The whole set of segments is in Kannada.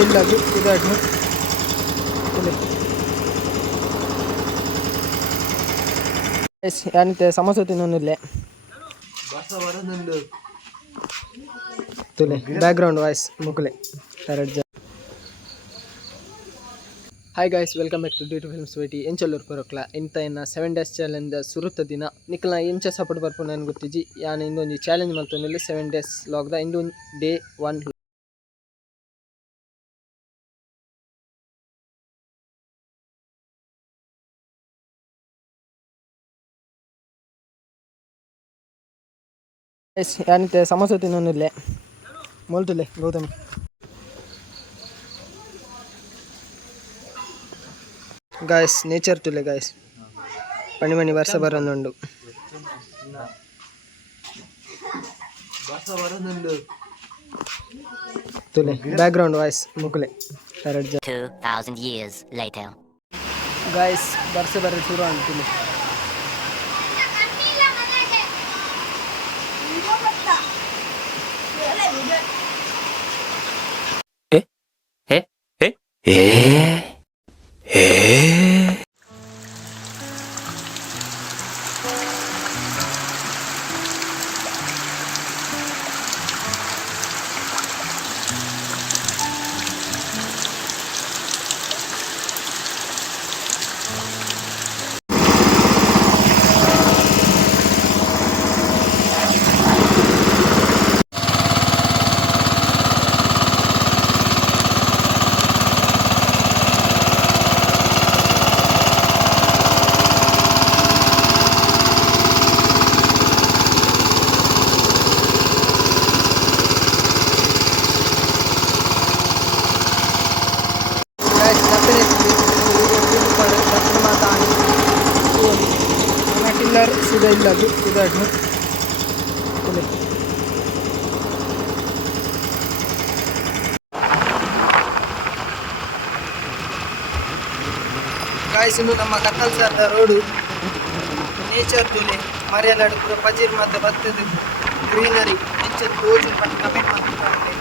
sudah sudah boleh. Guys, yani samosa ತಿನ್ನೋನಿಲ್ಲ ಭಾಷಾ ಬರೋದಂದು ತುಲೆ ಬ್ಯಾಕ್ಗ್ರೌಂಡ್ ವಾಯ್ಸ್ ಮುಕುಲೆ ಎರಡು ಜನ. Hi guys, welcome back to D two films YT. ಎಂಚಲ್ಲೂರು ಪರಕ್ಲ ಇಂಥ ಇನ್ನು 7 days ಚಾಲೆಂಜ್ ಸುರುತ್ತ ದಿನ ನಿಖಲ್ನ ಎಂಚ ಸಪೋರ್ಟ್ ಬರ್ಪು ನನಗೆ ಗೊತ್ತಿಜ್ಜಿ. ಯಾನು ಇಂದೊಂದು ಚಾಲೆಂಜ್ ಮಾಡ್ತೊಂದಿಲ್ಲ 7 days ಲಾಗ್ದ ಇಂದೊಂದು ಡೇ 1 ಗೈಸ್. ಯಾನಿತ್ತೆ ಸಮೋಸ ತಿನ್ನೋನಿಲ್ಲ ಮೊಲ್ತುಲೆ ಗೌತಮ್ ಗಾಯ್ಸ್. ನೇಚರ್ ತುಲೆ ಗಾಯ್ಸ್, ಮಣಿ ಮಣಿ ವರ್ಷ ಬರೋದುಂಡು ತುಲೆ ಬ್ಯಾಕ್ಗ್ರೌಂಡ್ ವಾಯ್ಸ್ ಮುಕುಲೆ ಎರಡು ಜನ. 2000 years later. ಗಾಯ್ಸ್, ವರ್ಷ ಬರೋ ಶುರು ಅಂತಿಲ್ಲ. sudah lagi sudah boleh. Guys, ini nama Katal Sarda Road. Nature tule ಮರೆಯಲಾಡು ಪೂರ ಪಜಿರ್ ಮಾತ ಬರ್ತದೆ ಗ್ರೀನರಿ ನೆಂಚರ್ ತೋಜು ಪಟ್ಟು ಕಮೆಂಟ್ ಮಾಡ್ತಾರೆ.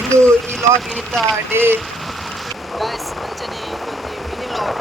ಇಂದು ಈ ಲಾಗ್ ಇನಿತ್ತ ಡೇ ಗಾಯ್ಸ್ ಅಂಚನೆ ಒಂದು ಮಿನಿ ಲಾಗ್